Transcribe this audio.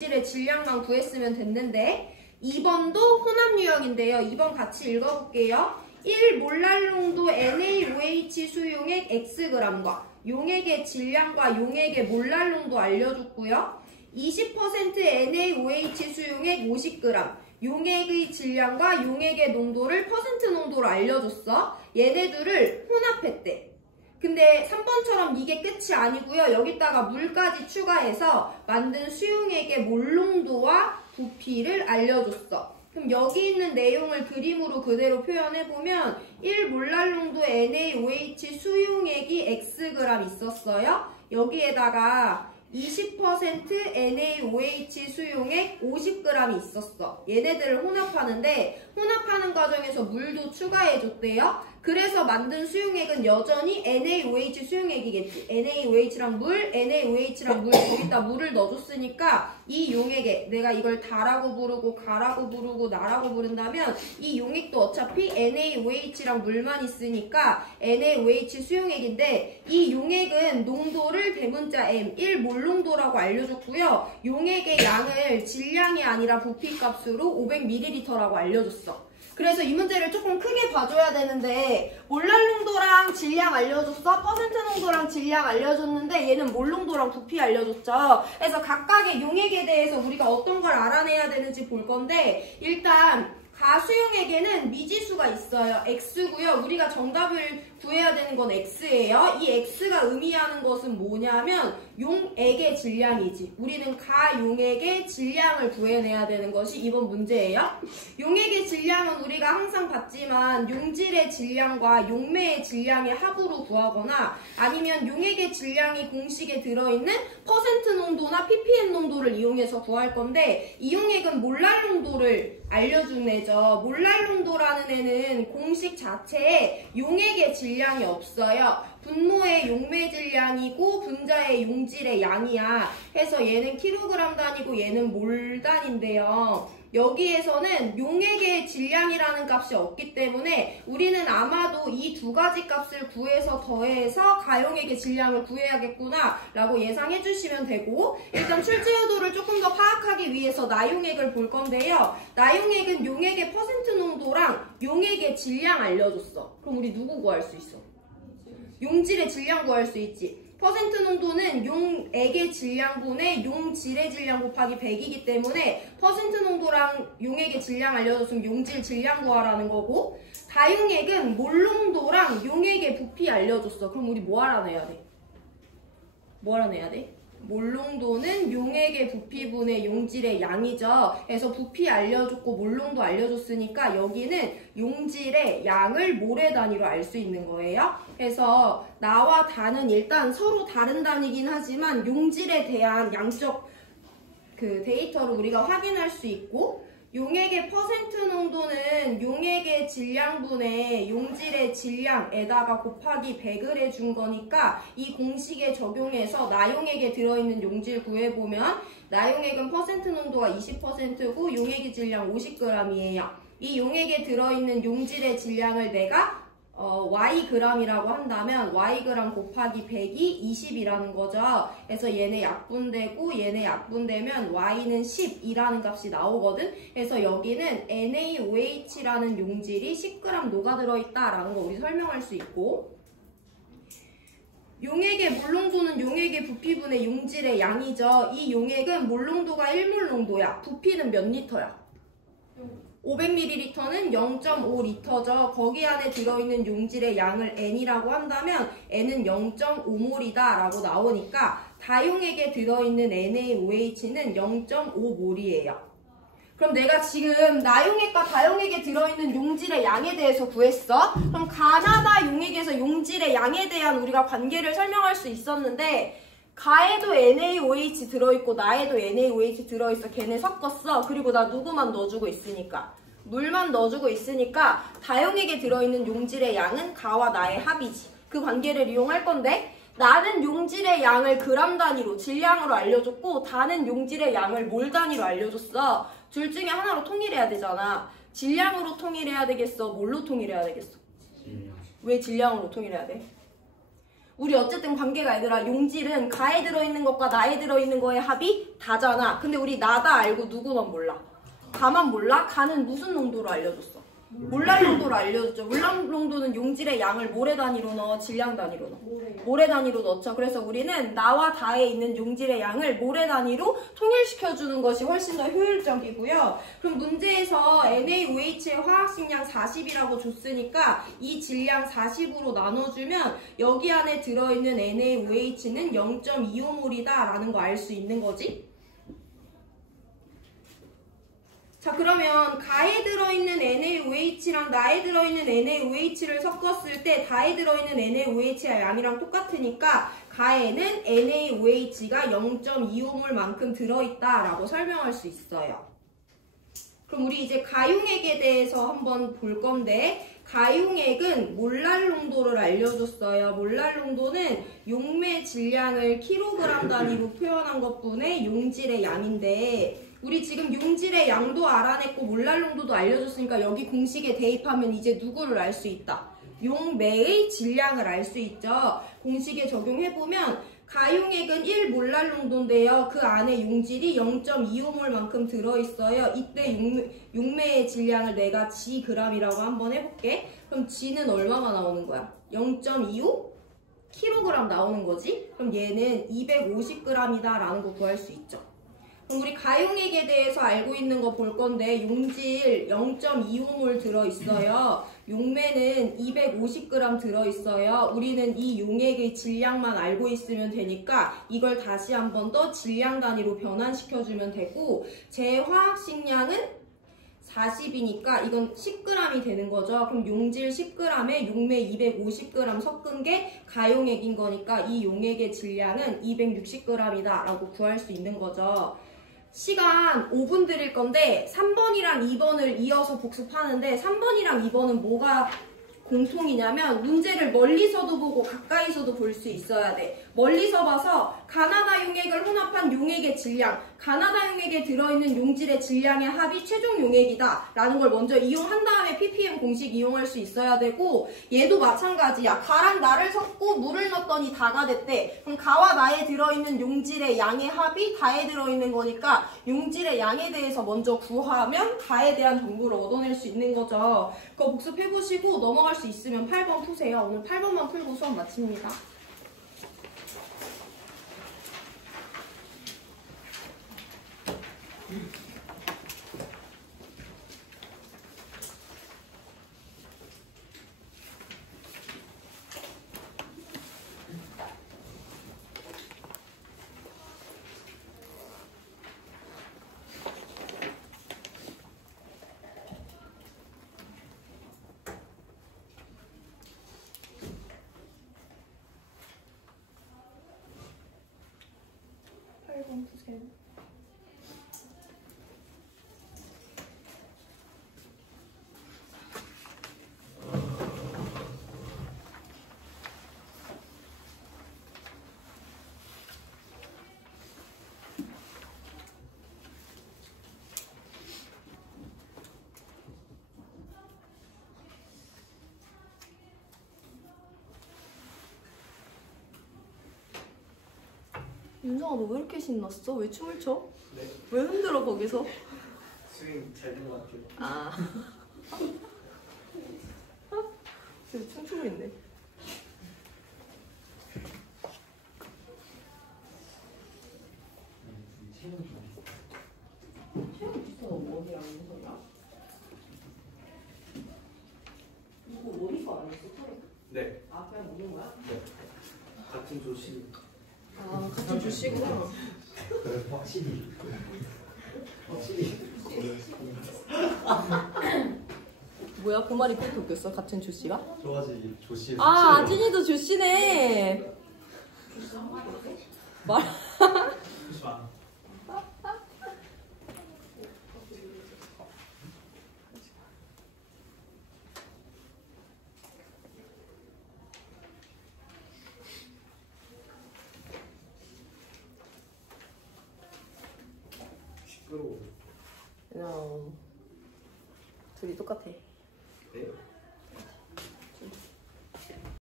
물질의 질량만 구했으면 됐는데 2번도 혼합 유형인데요. 2번 같이 읽어볼게요. 1몰랄 농도 NaOH 수용액 Xg과 용액의 질량과 용액의 몰랄 농도 알려줬고요. 20% NaOH 수용액 50g 용액의 질량과 용액의 농도를 퍼센트 농도로 알려줬어. 얘네들을 혼합했대. 근데 3번처럼 이게 끝이 아니고요. 여기다가 물까지 추가해서 만든 수용액의 몰농도와 부피를 알려줬어. 그럼 여기 있는 내용을 그림으로 그대로 표현해보면 1몰랄 농도 NaOH 수용액이 Xg 있었어요. 여기에다가 20% NaOH 수용액 50g 있었어. 얘네들을 혼합하는데 혼합하는 과정에서 물도 추가해줬대요. 그래서 만든 수용액은 여전히 NaOH 수용액이겠지. NaOH랑 물, NaOH랑 물, 거기다 물을 넣어줬으니까 이 용액에 내가 이걸 다라고 부르고 가라고 부르고 나라고 부른다면 이 용액도 어차피 NaOH랑 물만 있으니까 NaOH 수용액인데 이 용액은 농도를 대문자 M, 1몰 농도라고 알려줬고요. 용액의 양을 질량이 아니라 부피값으로 500ml라고 알려줬어. 그래서 이 문제를 조금 크게 봐줘야 되는데 몰랄 농도랑 질량 알려줬어. 퍼센트 농도랑 질량 알려줬는데 얘는 몰 농도랑 부피 알려줬죠. 그래서 각각의 용액에 대해서 우리가 어떤 걸 알아내야 되는지 볼 건데 일단 가수용액에는 미지수가 있어요. X고요. 우리가 정답을 구해야 되는 건 X예요. 이 X가 의미하는 것은 뭐냐면 용액의 질량이지. 우리는 가용액의 질량을 구해내야 되는 것이 이번 문제예요. 용액의 질량은 우리가 항상 봤지만 용질의 질량과 용매의 질량의 합으로 구하거나 아니면 용액의 질량이 공식에 들어있는 퍼센트 농도나 ppm 농도를 이용해서 구할 건데 이 용액은 몰랄 농도를 알려준 애죠. 몰랄 농도라는 애는 공식 자체에 용액의 질량이 없어요. 분모의 용매 질량이고 분자의 용질의 양이야. 해서 얘는 킬로그램 단위고 얘는 몰 단위인데요. 여기에서는 용액의 질량이라는 값이 없기 때문에 우리는 아마도 이 두 가지 값을 구해서 더해서 가용액의 질량을 구해야겠구나 라고 예상해 주시면 되고 일단 출제효도를 조금 더 파악하기 위해서 나용액을 볼 건데요. 나용액은 용액의 퍼센트 농도랑 용액의 질량 알려줬어. 그럼 우리 누구 구할 수 있어? 용질의 질량 구할 수 있지. 퍼센트 농도는 용액의 질량분의 용질의 질량 곱하기 100이기 때문에 퍼센트 농도랑 용액의 질량 알려줬으면 용질 질량 구하라는 거고 가용액은 몰 농도랑 용액의 부피 알려줬어. 그럼 우리 뭐 알아내야 돼? 뭐 알아내야 돼? 몰 농도는 용액의 부피분의 용질의 양이죠. 그래서 부피 알려줬고 몰 농도 알려줬으니까 여기는 용질의 양을 몰의 단위로 알 수 있는 거예요. 그래서 나와 다는 일단 서로 다른 단위긴 하지만 용질에 대한 양적 그 데이터를 우리가 확인할 수 있고 용액의 퍼센트 농도는 용액의 질량분의 용질의 질량에다가 곱하기 100을 해준 거니까 이 공식에 적용해서 나용액에 들어있는 용질 구해보면 나용액은 퍼센트 농도가 20%고 용액의 질량 50g이에요. 이 용액에 들어있는 용질의 질량을 내가 Yg이라고 한다면 Yg 곱하기 100이 20이라는 거죠. 그래서 얘네 약분되고 얘네 약분되면 Y는 10이라는 값이 나오거든. 그래서 여기는 NaOH라는 용질이 10g 녹아들어있다라는 거 우리 설명할 수 있고 용액의 몰농도는 용액의 부피분의 용질의 양이죠. 이 용액은 몰농도가 1몰 농도야. 부피는 몇 리터야? 500ml는 0.5리터죠. 거기 안에 들어있는 용질의 양을 N이라고 한다면 N은 0.5몰이다 라고 나오니까 다용액에 들어있는 NaOH는 0.5몰이에요. 그럼 내가 지금 나용액과 다용액에 들어있는 용질의 양에 대해서 구했어. 그럼 가나다 용액에서 용질의 양에 대한 우리가 관계를 설명할 수 있었는데 가에도 NaOH 들어있고 나에도 NaOH 들어있어. 걔네 섞었어. 그리고 나 누구만 넣어주고 있으니까 물만 넣어주고 있으니까 다용액에 들어있는 용질의 양은 가와 나의 합이지. 그 관계를 이용할 건데 나는 용질의 양을 그람 단위로 질량으로 알려줬고 다는 용질의 양을 몰 단위로 알려줬어. 둘 중에 하나로 통일해야 되잖아. 질량으로 통일해야 되겠어? 뭘로 통일해야 되겠어? 왜 질량으로 통일해야 돼? 우리 어쨌든 관계가 얘들아 용질은 가에 들어있는 것과 나에 들어있는 거의 합이 다잖아. 근데 우리 나다 알고 누구만 몰라? 가만 몰라? 가는 무슨 농도로 알려줬어? 몰랄 농도로 알려줬죠. 몰랄 농도는 용질의 양을 모래 단위로 넣어, 질량 단위로 넣어? 모래 단위로 넣죠. 그래서 우리는 나와 다에 있는 용질의 양을 모래 단위로 통일시켜주는 것이 훨씬 더 효율적이고요. 그럼 문제에서 NaOH의 화학식량 40이라고 줬으니까 이 질량 40으로 나눠주면 여기 안에 들어있는 NaOH는 0.25몰이다 라는 거 알 수 있는 거지. 자, 그러면 가에 들어있는 NaOH랑 나에 들어있는 NaOH를 섞었을 때 다에 들어있는 NaOH의 양이랑 똑같으니까 가에는 NaOH가 0.25몰만큼 들어있다라고 설명할 수 있어요. 그럼 우리 이제 가용액에 대해서 한번 볼 건데 가용액은 몰랄 농도를 알려줬어요. 몰랄 농도는 용매 질량을 킬로그램 단위로 표현한 것뿐의 용질의 양인데 우리 지금 용질의 양도 알아냈고 몰랄 농도도 알려줬으니까 여기 공식에 대입하면 이제 누구를 알 수 있다? 용매의 질량을 알 수 있죠. 공식에 적용해보면 가용액은 1몰랄 농도인데요. 그 안에 용질이 0.25몰만큼 들어있어요. 이때 용매의 질량을 내가 Gg이라고 한번 해볼게. 그럼 G는 얼마가 나오는 거야? 0.25? kg 나오는 거지? 그럼 얘는 250g이다 라는 거 구할 수 있죠. 그럼 우리 가용액에 대해서 알고 있는 거 볼 건데 용질 0.25몰 들어있어요. 용매는 250g 들어있어요. 우리는 이 용액의 질량만 알고 있으면 되니까 이걸 다시 한 번 더 질량 단위로 변환시켜주면 되고 제 화학식량은 40이니까 이건 10g이 되는 거죠. 그럼 용질 10g에 용매 250g 섞은 게 가용액인 거니까 이 용액의 질량은 260g이다 라고 구할 수 있는 거죠. 시간 5분 드릴 건데 3번이랑 2번을 이어서 복습하는데 3번이랑 2번은 뭐가 공통이냐면 문제를 멀리서도 보고 가까이서도 볼 수 있어야 돼. 멀리서 봐서 가나다 용액을 혼합한 용액의 질량, 가나다 용액에 들어있는 용질의 질량의 합이 최종 용액이다 라는 걸 먼저 이용한 다음에 ppm 공식 이용할 수 있어야 되고 얘도 마찬가지야. 가랑 나를 섞고 물을 넣었더니 다가 됐대. 그럼 가와 나에 들어있는 용질의 양의 합이 다에 들어있는 거니까 용질의 양에 대해서 먼저 구하면 다에 대한 정보를 얻어낼 수 있는 거죠. 그거 복습해보시고 넘어갈 수 있으면 8번 푸세요. 오늘 8번만 풀고 수업 마칩니다. 윤성아 너 왜 이렇게 신났어? 왜 춤을 춰? 네. 왜 흔들어 거기서? 스윙 잘 된 것 같아요. 아 지금 춤추고 있네. 체형 체형 비슷한 어디랑 무슨 소리야? 이거 머리가 아니었어? 네. 아 그냥 먹는 거야? 네. 같은 조식. 아 같이 주시구나. 그래 확실히. 뭐야 그 말이 그렇게 웃겼어? 같은 주씨가? 좋아지 조씨. 아 아진이도 주씨네. 말. 잠시만. 시끄러워. 둘이 똑같아. 네?